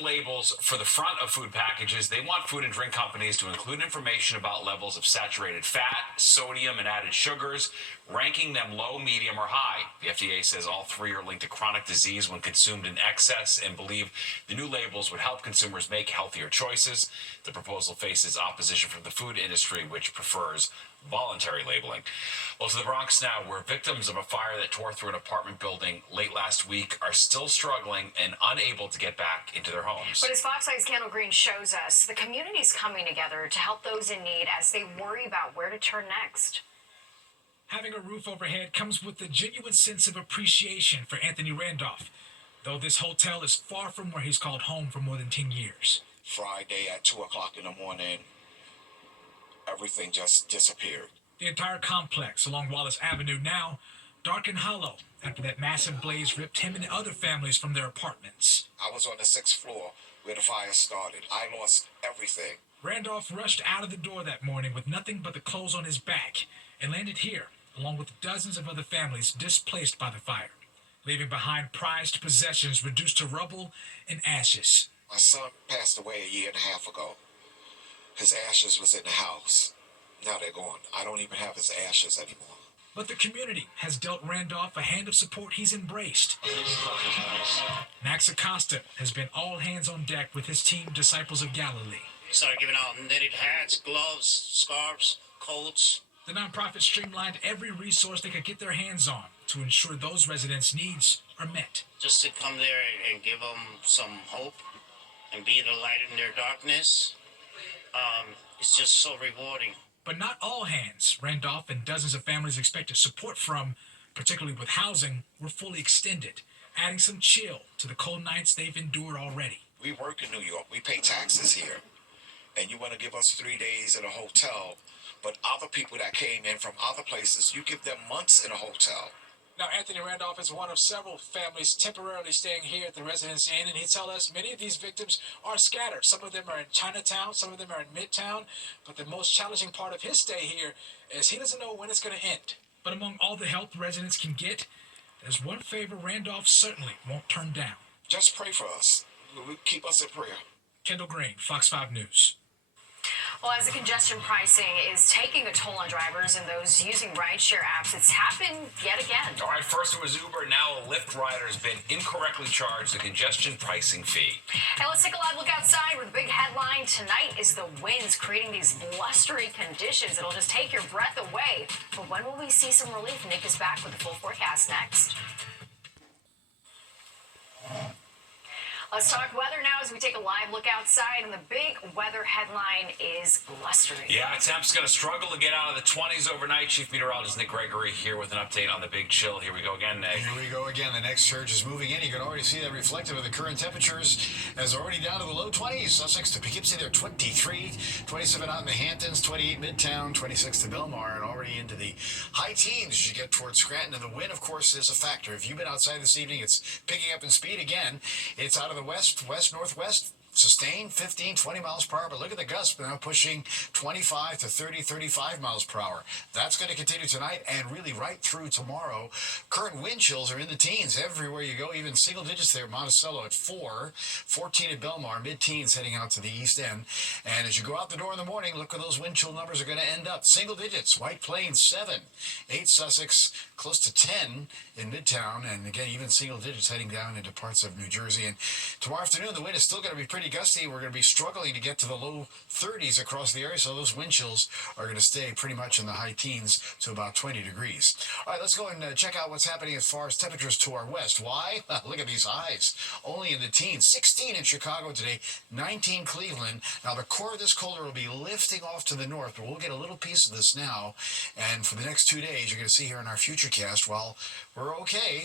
Labels for the front of food packages. They want food and drink companies to include information about levels of saturated fat, sodium, and added sugars, ranking them low, medium, or high. The FDA says all three are linked to chronic disease when consumed in excess and believe the new labels would help consumers make healthier choices. The proposal faces opposition from the food industry, which prefers voluntary labeling. Well, to the Bronx now, where victims of a fire that tore through an apartment building late last week are still struggling and unable to get back into their homes. But as Fox 5's Kendall Green shows us, the community's coming together to help those in need as they worry about where to turn next. Having a roof overhead comes with a genuine sense of appreciation for Anthony Randolph, though this hotel is far from where he's called home for more than 10 years. Friday at 2 o'clock in the morning, everything just disappeared. The entire complex along Wallace Avenue now dark and hollow after that massive blaze ripped him and other families from their apartments. I was on the 6th floor where the fire started. I lost everything. Randolph rushed out of the door that morning with nothing but the clothes on his back and landed here, along with dozens of other families displaced by the fire, leaving behind prized possessions reduced to rubble and ashes. My son passed away a year and a half ago. His ashes was in the house. Now they're gone. I don't even have his ashes anymore. But the community has dealt Randolph a hand of support he's embraced. Max Acosta has been all hands on deck with his team, Disciples of Galilee. Started giving out knitted hats, gloves, scarves, coats. The nonprofit streamlined every resource they could get their hands on to ensure those residents' needs are met. Just to come there and give them some hope and be the light in their darkness, it's just so rewarding. But not all hands Randolph and dozens of families expected support from, particularly with housing, were fully extended, adding some chill to the cold nights they've endured already. We work in New York. We pay taxes here. And you want to give us 3 days in a hotel, but other people that came in from other places, you give them months in a hotel. Now, Anthony Randolph is one of several families temporarily staying here at the Residence Inn, and he tells us many of these victims are scattered. Some of them are in Chinatown, some of them are in Midtown, but the most challenging part of his stay here is he doesn't know when it's going to end. But among all the help residents can get, there's one favor Randolph certainly won't turn down. Just pray for us. Keep us in prayer. Kendall Green, Fox 5 News. Well, as the congestion pricing is taking a toll on drivers and those using rideshare apps, it's happened yet again. All right, first it was Uber, now a Lyft rider has been incorrectly charged a congestion pricing fee. Hey, let's take a live look outside where the big headline tonight is the winds creating these blustery conditions. It'll just take your breath away. But when will we see some relief? Nick is back with the full forecast next. Let's talk weather now as we take a live look outside, and the big weather headline is blustery. Yeah, temps going to struggle to get out of the 20s overnight. Chief Meteorologist Nick Gregory here with an update on the big chill. Here we go again, Nick. Here we go again. The next surge is moving in. You can already see that reflected with the current temperatures as already down to the low 20s. Sussex to Poughkeepsie, they're 23, 27 out in the Hamptons, 28 Midtown, 26 to Belmar, and already into the high teens as you get towards Scranton. And the wind, of course, is a factor. If you've been outside this evening, it's picking up in speed again. It's out of the west, northwest, sustained 15, 20 miles per hour, but look at the gusts now pushing 25 to 30, 35 miles per hour. That's going to continue tonight and really right through tomorrow. Current wind chills are in the teens everywhere you go, even single digits there. Monticello at 4, 14 at Belmar, mid-teens heading out to the east end. And as you go out the door in the morning, look where those wind chill numbers are going to end up. Single digits, White Plains 7, 8 Sussex, close to 10 in Midtown, and again, even single digits heading down into parts of New Jersey. And tomorrow afternoon, the wind is still going to be pretty gusty. We're going to be struggling to get to the low 30s across the area, so those wind chills are going to stay pretty much in the high teens to about 20 degrees. All right, let's go and check out what's happening as far as temperatures to our west. Why? Look at these highs. Only in the teens. 16 in Chicago today, 19 Cleveland. Now, the core of this colder will be lifting off to the north, but we'll get a little piece of this now. And for the next 2 days, you're going to see here in our future cast, while we're okay,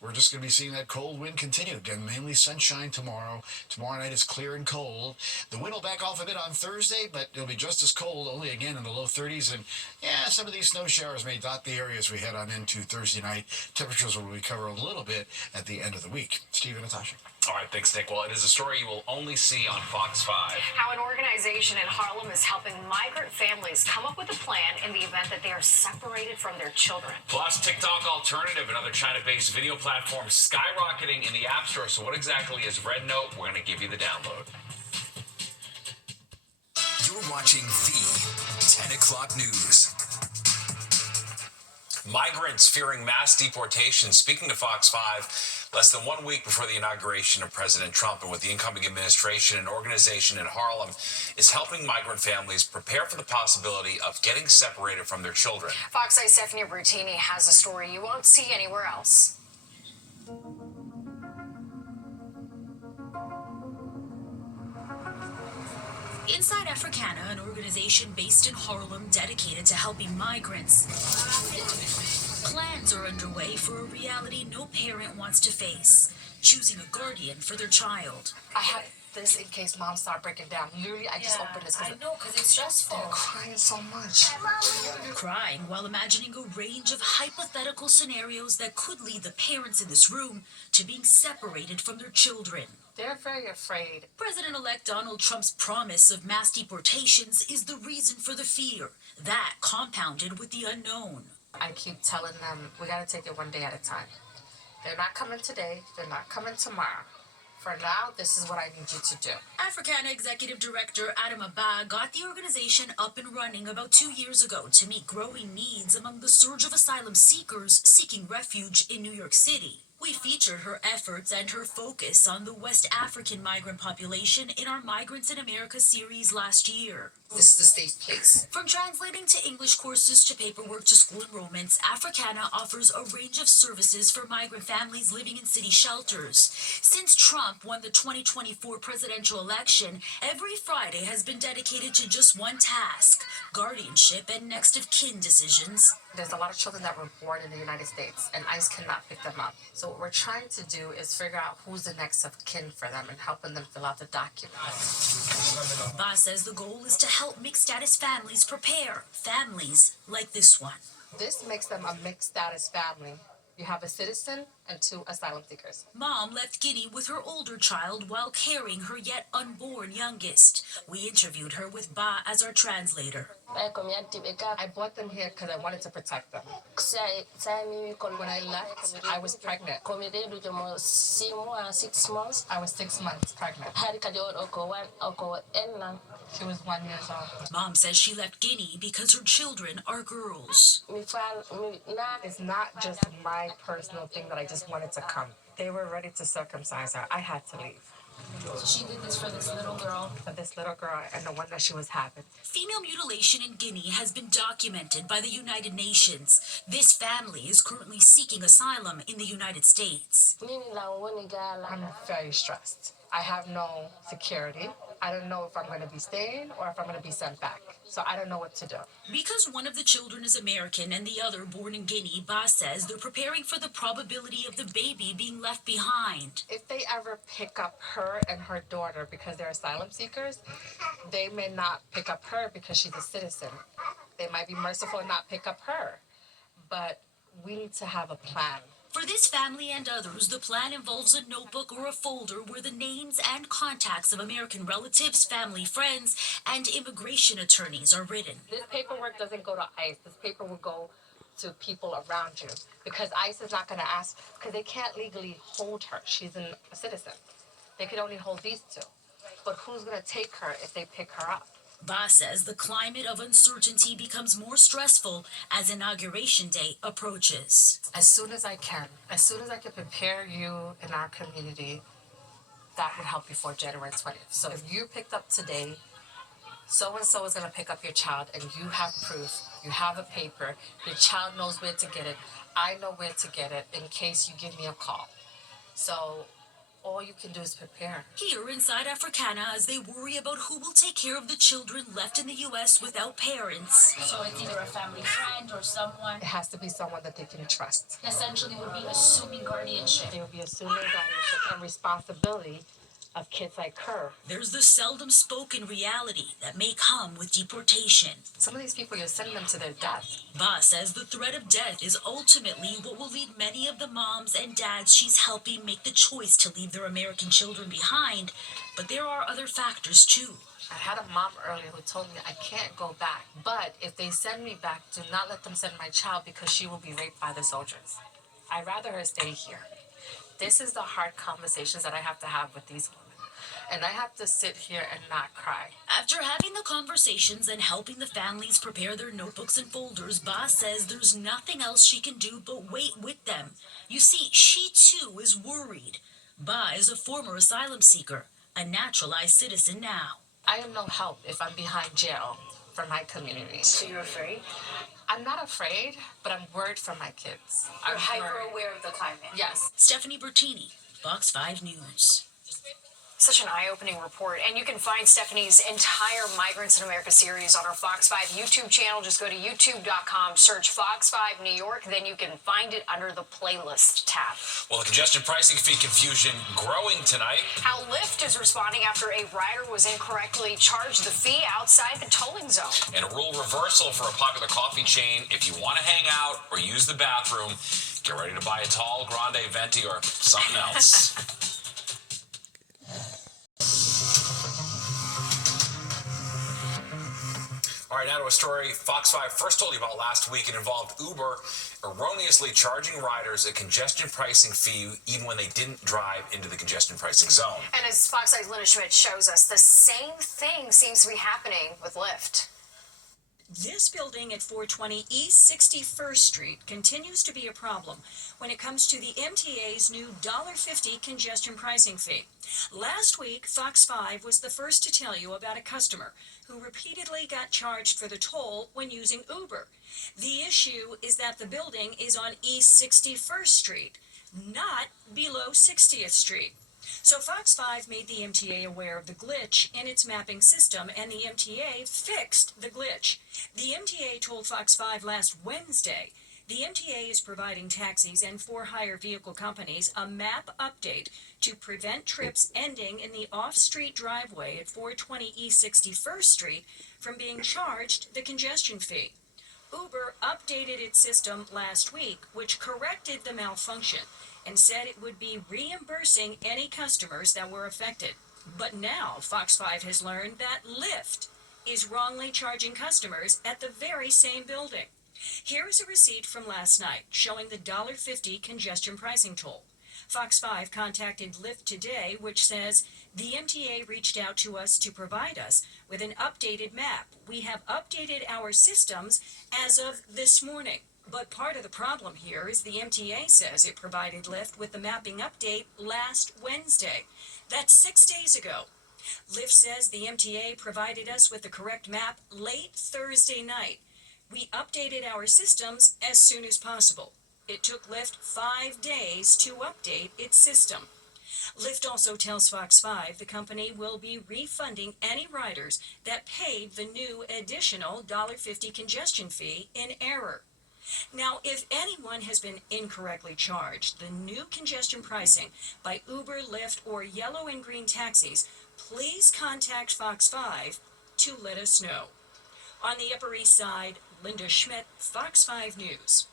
we're just going to be seeing that cold wind continue. Again, mainly sunshine tomorrow. Tomorrow night is clear and cold. The wind will back off a bit on Thursday, but it'll be just as cold, only again in the low 30s. And yeah, some of these snow showers may dot the area as we head on into Thursday night. Temperatures will recover a little bit at the end of the week. Steve and Natasha. All right, thanks, Nick. Well, it is a story you will only see on Fox 5. How an organization in Harlem is helping migrant families come up with a plan in the event that they are separated from their children. Plus, TikTok Alternative, another China-based video platform, skyrocketing in the App Store. So what exactly is Red Note? We're going to give you the download. You're watching the 10 o'clock news. Migrants fearing mass deportation. Speaking to Fox 5, less than 1 week before the inauguration of President Trump, and with the incoming administration, an organization in Harlem is helping migrant families prepare for the possibility of getting separated from their children. Fox 8's Stephanie Brutini has a story you won't see anywhere else. Inside Africana, an organization based in Harlem dedicated to helping migrants, plans are underway for a reality no parent wants to face, choosing a guardian for their child. I have this in case mom start breaking down. Literally, I just opened this because it's stressful. they're crying so much. Crying while imagining a range of hypothetical scenarios that could lead the parents in this room to being separated from their children. They're very afraid. President-elect Donald Trump's promise of mass deportations is the reason for the fear, that compounded with the unknown. I keep telling them, we got to take it one day at a time. They're not coming today. They're not coming tomorrow. For now, this is what I need you to do. Africana Executive Director Adam Abba got the organization up and running about 2 years ago to meet growing needs among the surge of asylum seekers seeking refuge in New York City. We featured her efforts and her focus on the West African migrant population in our Migrants in America series last year. This is a safe place. From translating to English courses to paperwork to school enrollments, Africana offers a range of services for migrant families living in city shelters. Since Trump won the 2024 presidential election, every Friday has been dedicated to just one task: guardianship and next of kin decisions. There's a lot of children that were born in the United States, and ICE cannot pick them up. So what we're trying to do is figure out who's the next of kin for them and helping them fill out the documents. Ba says the goal is to help mixed status families prepare, families like this one. This makes them a mixed status family. You have a citizen and 2 asylum seekers. Mom left Guinea with her older child while carrying her yet unborn youngest. We interviewed her with Ba as our translator. I brought them here because I wanted to protect them. When I left, I was pregnant. 6 months. I was 6 months pregnant. She was 1 year old. Mom says she left Guinea because her children are girls. It's not just my personal thing that I just wanted to come. They were ready to circumcise her. I had to leave. She did this for this little girl. For this little girl and the one that she was having. Female mutilation in Guinea has been documented by the United Nations. This family is currently seeking asylum in the United States. I'm very stressed. I have no security. I don't know if I'm going to be staying or if I'm going to be sent back. So I don't know what to do. Because one of the children is American and the other born in Guinea, Ba says they're preparing for the probability of the baby being left behind. If they ever pick up her and her daughter because they're asylum seekers, they may not pick up her because she's a citizen. They might be merciful and not pick up her. But we need to have a plan. For this family and others, the plan involves a notebook or a folder where the names and contacts of American relatives, family, friends, and immigration attorneys are written. This paperwork doesn't go to ICE. This paper will go to people around you because ICE is not going to ask, because they can't legally hold her. She's a citizen. They could only hold these 2. But who's going to take her if they pick her up? Ba says the climate of uncertainty becomes more stressful as Inauguration Day approaches. As soon as I can prepare you in our community, that would help before January 20th. So if you picked up today, so-and-so is going to pick up your child and you have proof, you have a paper, your child knows where to get it, I know where to get it in case you give me a call. So all you can do is prepare. Here inside Africana, as they worry about who will take care of the children left in the U.S. without parents. So it's either a family friend or someone. It has to be someone that they can trust. Essentially would be assuming guardianship. They will be assuming guardianship and responsibility of kids like her. There's the seldom spoken reality that may come with deportation. Some of these people, you're sending them to their death. Ba says the threat of death is ultimately what will lead many of the moms and dads she's helping make the choice to leave their American children behind. But there are other factors too. I had a mom earlier who told me I can't go back. But if they send me back, do not let them send my child because she will be raped by the soldiers. I'd rather her stay here. This is the hard conversations that I have to have with these women. And I have to sit here and not cry. After having the conversations and helping the families prepare their notebooks and folders, Ba says there's nothing else she can do but wait with them. You see, she too is worried. Ba is a former asylum seeker, a naturalized citizen now. I am no help if I'm behind jail for my community. So you're afraid? I'm not afraid, but I'm worried for my kids. You're I'm hyper worried. aware of the climate. Yes. Stephanie Bertini, Fox 5 News. Such an eye-opening report. And you can find Stephanie's entire Migrants in America series on our Fox 5 YouTube channel. Just go to youtube.com, search Fox 5 New York, then you can find it under the playlist tab. Well, the congestion pricing fee confusion growing tonight. How Lyft is responding after a rider was incorrectly charged the fee outside the tolling zone. And a rule reversal for a popular coffee chain. If you want to hang out or use the bathroom, get ready to buy a tall, grande, venti, or something else. All right, now to a story Fox 5 first told you about last week. It involved Uber erroneously charging riders a congestion pricing fee even when they didn't drive into the congestion pricing zone. And as Fox 5's Linda Schmidt shows us, the same thing seems to be happening with Lyft. This building at 420 East 61st Street continues to be a problem when it comes to the MTA's new $1.50 congestion pricing fee. Last week, Fox 5 was the first to tell you about a customer who repeatedly got charged for the toll when using Uber. The issue is that the building is on East 61st Street, not below 60th Street. So Fox 5 made the MTA aware of the glitch in its mapping system, and the MTA fixed the glitch. The MTA told Fox 5 last Wednesday the MTA is providing taxis and for-hire vehicle companies a map update to prevent trips ending in the off-street driveway at 420 East 61st Street from being charged the congestion fee. Uber updated its system last week, which corrected the malfunction and said it would be reimbursing any customers that were affected. But now Fox 5 has learned that Lyft is wrongly charging customers at the very same building. Here is a receipt from last night showing the $1.50 congestion pricing toll. Fox 5 contacted Lyft today, which says the MTA reached out to us to provide us with an updated map. We have updated our systems as of this morning. But part of the problem here is the MTA says it provided Lyft with the mapping update last Wednesday. That's 6 days ago. Lyft says the MTA provided us with the correct map late Thursday night. We updated our systems as soon as possible. It took Lyft 5 days to update its system. Lyft also tells Fox 5 the company will be refunding any riders that paid the new additional $1.50 congestion fee in error. Now, if anyone has been incorrectly charged the new congestion pricing by Uber, Lyft, or yellow and green taxis, please contact Fox 5 to let us know. On the Upper East Side, Linda Schmidt, Fox 5 News.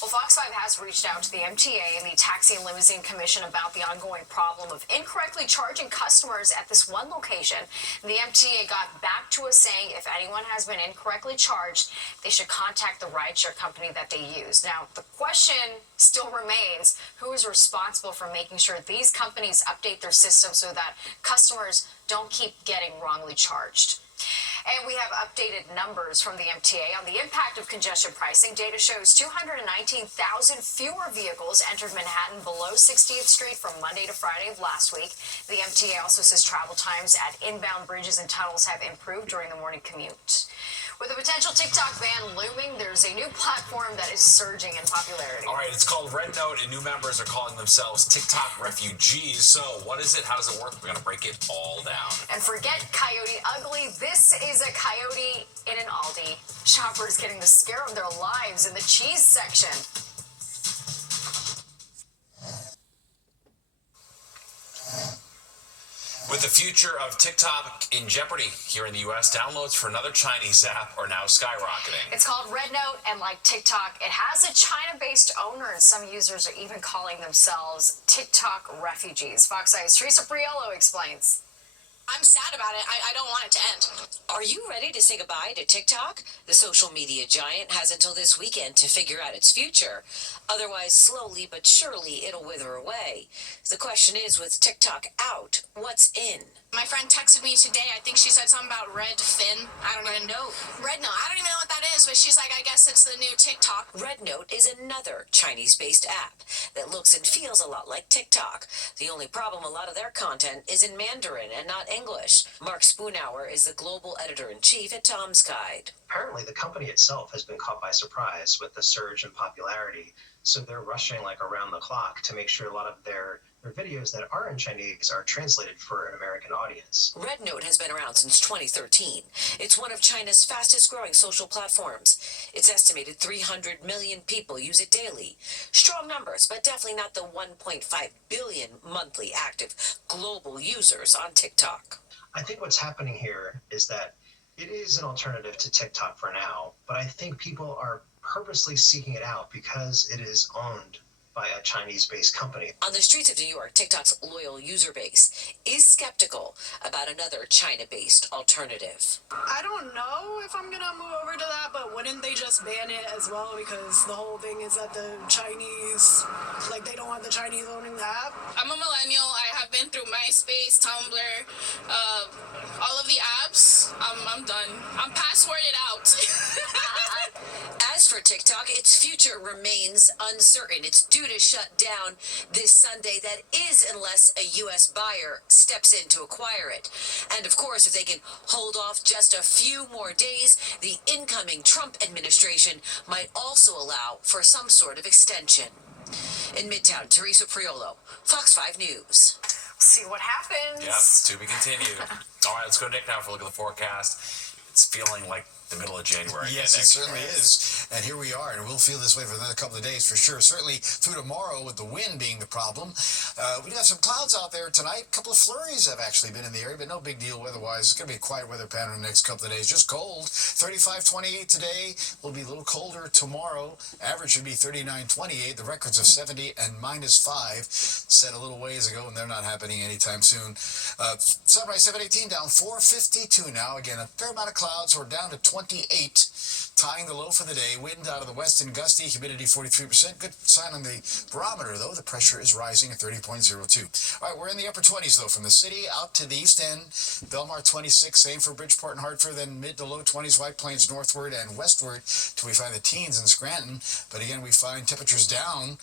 Well, Fox 5 has reached out to the MTA and the Taxi and Limousine Commission about the ongoing problem of incorrectly charging customers at this one location. The MTA got back to us saying if anyone has been incorrectly charged, they should contact the rideshare company that they use. Now, the question still remains, who is responsible for making sure these companies update their system so that customers don't keep getting wrongly charged? And we have updated numbers from the MTA on the impact of congestion pricing. Data shows 219,000 fewer vehicles entered Manhattan below 60th Street from Monday to Friday of last week. The MTA also says travel times at inbound bridges and tunnels have improved during the morning commute. With a potential TikTok ban looming, there's a new platform that is surging in popularity. All right, it's called Red Note, and new members are calling themselves TikTok refugees. So what is it? How does it work? We're going to break it all down. And forget Coyote Ugly. This is a coyote in an Aldi. Shoppers getting the scare of their lives in the cheese section. With the future of TikTok in jeopardy here in the U.S., downloads for another Chinese app are now skyrocketing. It's called Red Note, and like TikTok, it has a China-based owner, and some users are even calling themselves TikTok refugees. Fox Eye's Teresa Priolo explains. I'm sad about it. I don't want it to end. Are you ready to say goodbye to TikTok? The social media giant has until this weekend to figure out its future. Otherwise, slowly but surely, it'll wither away. The question is, with TikTok out, what's in? My friend texted me today. I think she said something about Redfin. I don't even know. Red Note. I don't even know what that is, but she's like, I guess it's the new TikTok. Red Note is another Chinese-based app that looks and feels a lot like TikTok. The only problem, a lot of their content is in Mandarin and not English. Mark Spoonhour is the global editor-in-chief at Tom's Guide. Apparently, the company itself has been caught by surprise with the surge in popularity, so they're rushing like around the clock to make sure a lot of their videos that are in Chinese are translated for an American audience. Red Note has been around since 2013. It's one of China's fastest growing social platforms. It's estimated 300 million people use it daily. Strong numbers, but definitely not the 1.5 billion monthly active global users on TikTok. I think what's happening here is that it is an alternative to TikTok for now, but I think people are purposely seeking it out because it is owned by a Chinese-based company. On the streets of New York, TikTok's loyal user base is skeptical about another China-based alternative. I don't know if I'm gonna move over to that, but wouldn't they just ban it as well? Because the whole thing is that the Chinese, like, they don't want the Chinese owning the app. I'm a millennial. I have been through MySpace, Tumblr, all of the apps. I'm done. I'm passworded out. As for TikTok, its future remains uncertain. It's due to shut down this Sunday. That is, unless a U.S. buyer steps in to acquire it. And of course, if they can hold off just a few more days, the incoming Trump administration might also allow for some sort of extension. In Midtown, Teresa Priolo, Fox 5 News. See what happens. Yep, to be continued. All right, let's go to Nick now for a look at the forecast. It's feeling like the middle of January. Yes, it certainly is. And here we are, and we'll feel this way for another couple of days for sure. Certainly through tomorrow with the wind being the problem. We've got some clouds out there tonight. A couple of flurries have actually been in the area, but no big deal weather-wise. It's going to be a quiet weather pattern in the next couple of days. Just cold. 35-28 today. Will be a little colder tomorrow. Average should be 39-28. The records of 70 and -5 set a little ways ago, and they're not happening anytime soon. Sunrise 718 down 452 now. Again, a fair amount of clouds. We're down to 28, tying the low for the day. Wind out of the west and gusty, humidity 43%. Good sign on the barometer, though. The pressure is rising at 30.02. All right, we're in the upper 20s, though, from the city out to the east end. Belmar 26, same for Bridgeport and Hartford, then mid to low 20s, White Plains northward and westward till we find the teens in Scranton. But again, we find temperatures down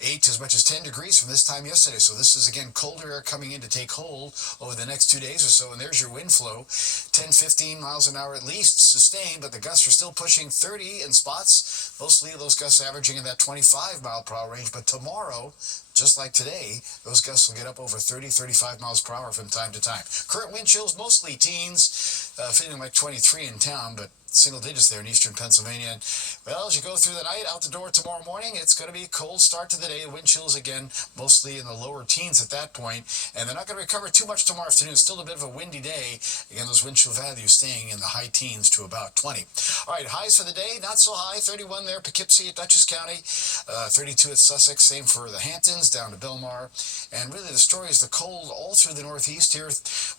8 to as much as 10 degrees from this time yesterday. So this is, again, colder air coming in to take hold over the next 2 days or so. And there's your wind flow, 10, 15 miles an hour at least sustained, but the gusts are still pushing 30 in spots. Mostly those gusts averaging in that 25 mile per hour range. But tomorrow, just like today, those gusts will get up over 30, 35 miles per hour from time to time. Current wind chills, mostly teens, feeling like 23 in town, but single digits there in eastern Pennsylvania. And, well, as you go through the night, out the door tomorrow morning, it's going to be a cold start to the day. Wind chills again, mostly in the lower teens at that point. And they're not going to recover too much tomorrow afternoon. Still a bit of a windy day. Again, those wind chill values staying in the high teens to about 20. All right, highs for the day, not so high. 31 there, Poughkeepsie at Dutchess County. 32 at Sussex. Same for the Hamptons, down to Belmar. And really the story is the cold all through the northeast here.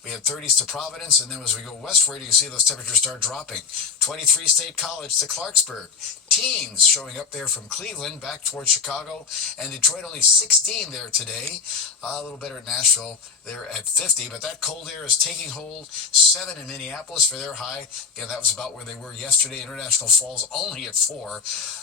We had 30s to Providence, and then as we go westward, you can see those temperatures start dropping. 23 State College to Clarksburg. Teens showing up there from Cleveland back towards Chicago, and Detroit only 16 there today. A little better at Nashville. They're at 50, but that cold air is taking hold. 7 in Minneapolis for their high. Again, that was about where they were yesterday. International Falls only at 4.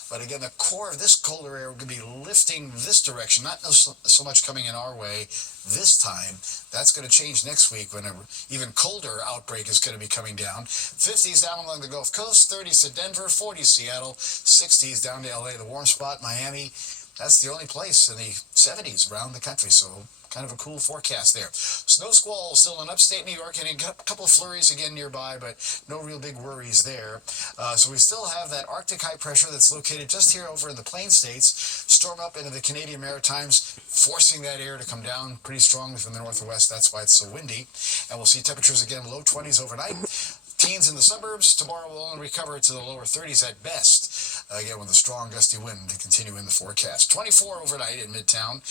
But again, the core of this colder air will be lifting this direction, not so much coming in our way this time. That's going to change next week when an even colder outbreak is going to be coming down. 50s down along the Gulf Coast, 30s to Denver, 40s Seattle, 60s down to LA, the warm spot, Miami. That's the only place in the 70s around the country, so kind of a cool forecast there. Snow squall still in upstate New York, and a couple of flurries again nearby, but no real big worries there. So we still have that Arctic high pressure that's located just here over in the Plain States, storm up into the Canadian Maritimes, forcing that air to come down pretty strongly from the north or west. That's why it's so windy. And we'll see temperatures again low 20s overnight. Teens in the suburbs. Tomorrow will only recover to the lower 30s at best. Again, with a strong gusty wind to continue in the forecast. 24 overnight in Midtown.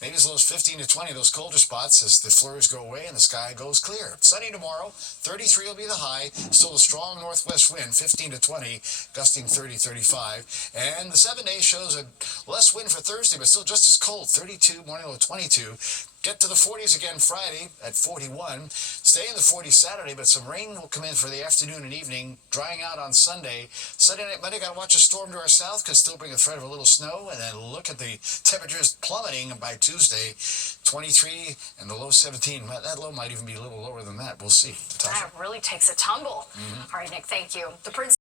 Maybe as low as 15 to 20, those colder spots as the flurries go away and the sky goes clear. Sunny tomorrow, 33 will be the high. Still a strong northwest wind, 15 to 20, gusting 30, 35. And the 7-day shows a less wind for Thursday, but still just as cold, 32, morning low 22. Get to the 40s again Friday at 41. Stay in the 40s Saturday, but some rain will come in for the afternoon and evening, drying out on Sunday. Sunday night, Monday, got to watch a storm to our south, could still bring a threat of a little snow. And then look at the temperatures plummeting by Tuesday, 23 and the low 17. That low might even be a little lower than that. We'll see. That really takes a tumble. All right, Nick, thank you. The Prince